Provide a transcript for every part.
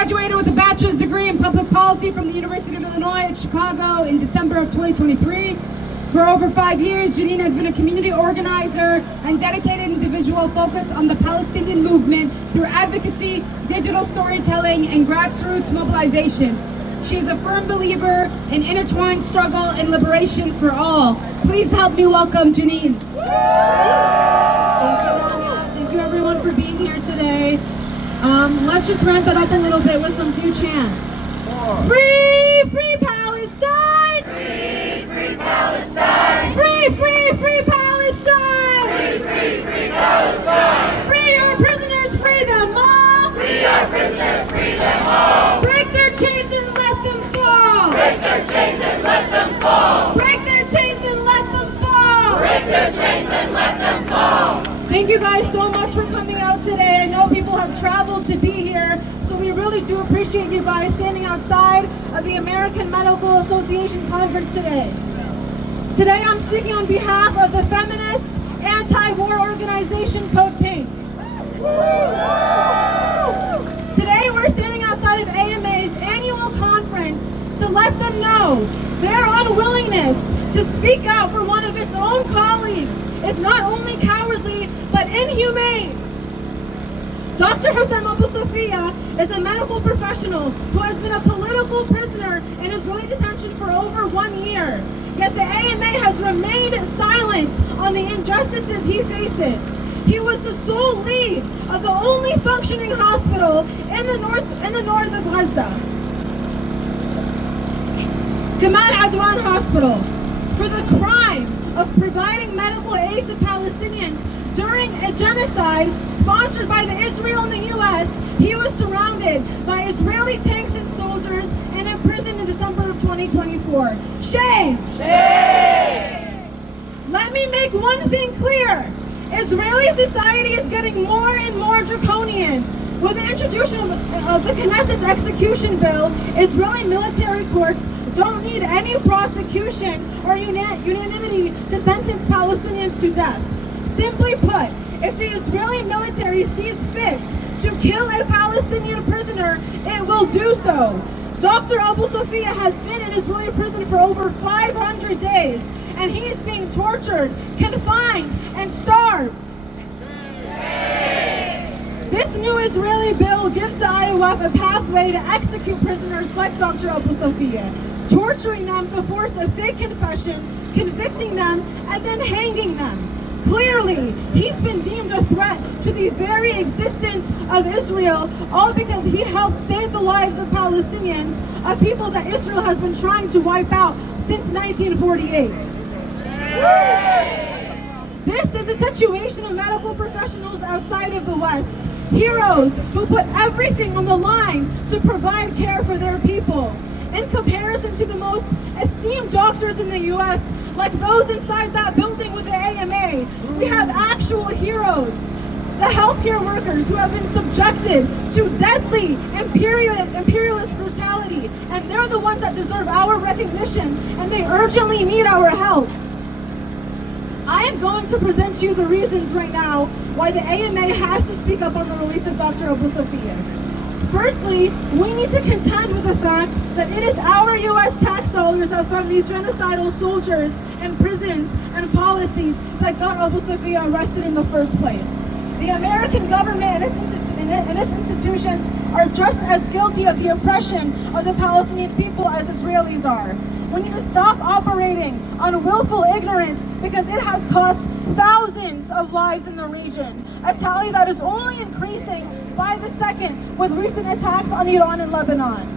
graduated with a bachelor's degree in public policy from the University of Illinois at Chicago in December of 2023. For over 5 years, Janine has been a community organizer and dedicated individual focused on the Palestinian movement through advocacy, digital storytelling, and grassroots mobilization. She is a firm believer in intertwined struggle and liberation for all. Please help me welcome Janine. Thank you everyone for being here today. Let's just ramp it up a little bit with some few chants. Free, free Palestine! Free, free Palestine! Free, free, free Palestine! Free, free, free Palestine! Free our prisoners, free them all! Free our prisoners, free them all! Break their chains and let them fall! Break their chains and let them fall! Break their chains and let them fall! Break their chains and let them fall! Thank you guys so much for coming out today. I know people have traveled to be here, so we really do appreciate you guys standing outside of the American Medical Association conference today. Today I'm speaking on behalf of the feminist anti-war organization Code Pink. Today we're standing outside of AMA's annual conference to let them know their unwillingness to speak out for one of its own colleagues is not only cowardly, but inhumane. Dr. Abu Sufiya is a medical professional who has been a political prisoner in Israeli detention for over 1 year. Yet the AMA has remained silent on the injustices he faces. He was the sole lead of the only functioning hospital in the north of Gaza, Gamal Adwan Hospital, for the crime of providing medical aid to Palestinians during a genocide sponsored by Israel and the U.S. He was surrounded by Israeli tanks and soldiers and imprisoned in December of 2024. Shame! Shame! Let me make one thing clear. Israeli society is getting more and more draconian. With the introduction of the Knesset's execution bill, Israeli military courts don't need any prosecution or unanimity to sentence Palestinians to death. Simply put, if the Israeli military sees fit to kill a Palestinian prisoner, it will do so. Dr. Abu Sufiya has been in Israeli prison for over 500 days, and he is being tortured, confined, and starved. This new Israeli bill gives the IOF a pathway to execute prisoners like Dr. Abu Sufiya, torturing them to force a fake confession, convicting them, and then hanging them. Clearly, he's been deemed a threat to the very existence of Israel, all because he helped save the lives of Palestinians, a people that Israel has been trying to wipe out since 1948. This is a situation of medical professionals outside of the West, heroes who put everything on the line to provide care for their people. In comparison to the most esteemed doctors in the U.S., like those inside that building with the AMA, we have actual heroes. The healthcare workers who have been subjected to deadly imperialist brutality, and they're the ones that deserve our recognition, and they urgently need our help. I am going to present to you the reasons right now why the AMA has to speak up on the release of Dr. Abu Sufiya. Firstly, we need to contend with the fact that it is our U.S. tax dollars that fund these genocidal soldiers and prisons and policies that got Abu Sufiya arrested in the first place. The American government and its institutions are just as guilty of the oppression of the Palestinian people as Israelis are. We need to stop operating on willful ignorance because it has cost thousands of lives in the region, a tally that is only increasing by the second with recent attacks on Iran and Lebanon.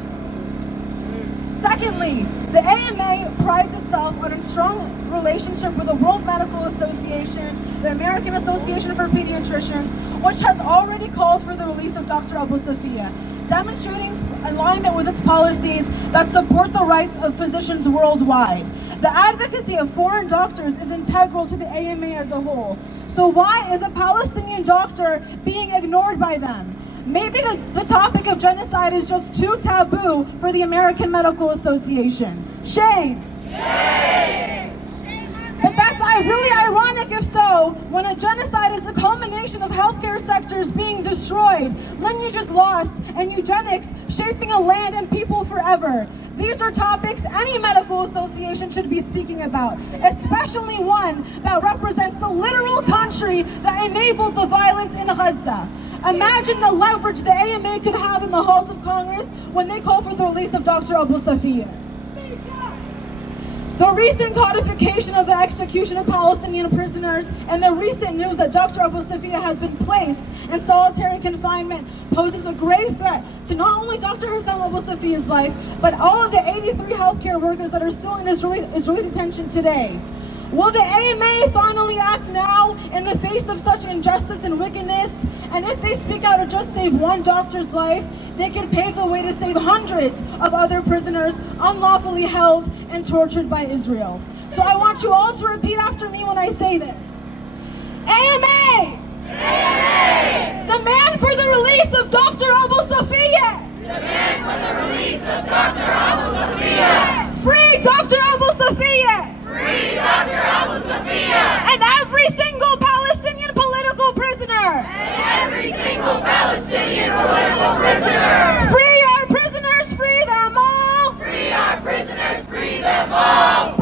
Secondly, the AMA prides itself on a strong relationship with the World Medical Association, the American Association for Pediatricians, which has already called for the release of Dr. Abu Sufiya, demonstrating alignment with its policies that support the rights of physicians worldwide. The advocacy of foreign doctors is integral to the AMA as a whole. So why is a Palestinian doctor being ignored by them? Maybe the topic of genocide is just too taboo for the American Medical Association. Shame! Shame! But that's really ironic, if so, when a genocide is the culmination of healthcare sectors being destroyed, lineages lost, and eugenics shaping a land and people forever. These are topics any medical association should be speaking about, especially one that represents the literal country that enabled the violence in Gaza. Imagine the leverage the AMA could have in the halls of Congress when they call for the release of Dr. Abu Sufiya. The recent codification of the execution of Palestinian prisoners and the recent news that Dr. Abu Sufiya has been placed in solitary confinement poses a grave threat to not only Dr. Abu Sufiya's life, but all of the 83 healthcare workers that are still in Israeli detention today. Will the AMA finally act now in the face of such injustice and wickedness? And if they speak out to just save one doctor's life, they could pave the way to save hundreds of other prisoners unlawfully held and tortured by Israel. So I want you all to repeat after me when I say this. AMA! AMA! Demand for the release of Dr. Abu Sufiya! Demand for the release of Dr. Abu Sufiya! Free Dr. Abu Sufiya! Free Dr. Abu Sufiya! And every single Palestinian political prisoner! And every single Palestinian political prisoner! Free our prisoners, free them all! Free our prisoners, free them all!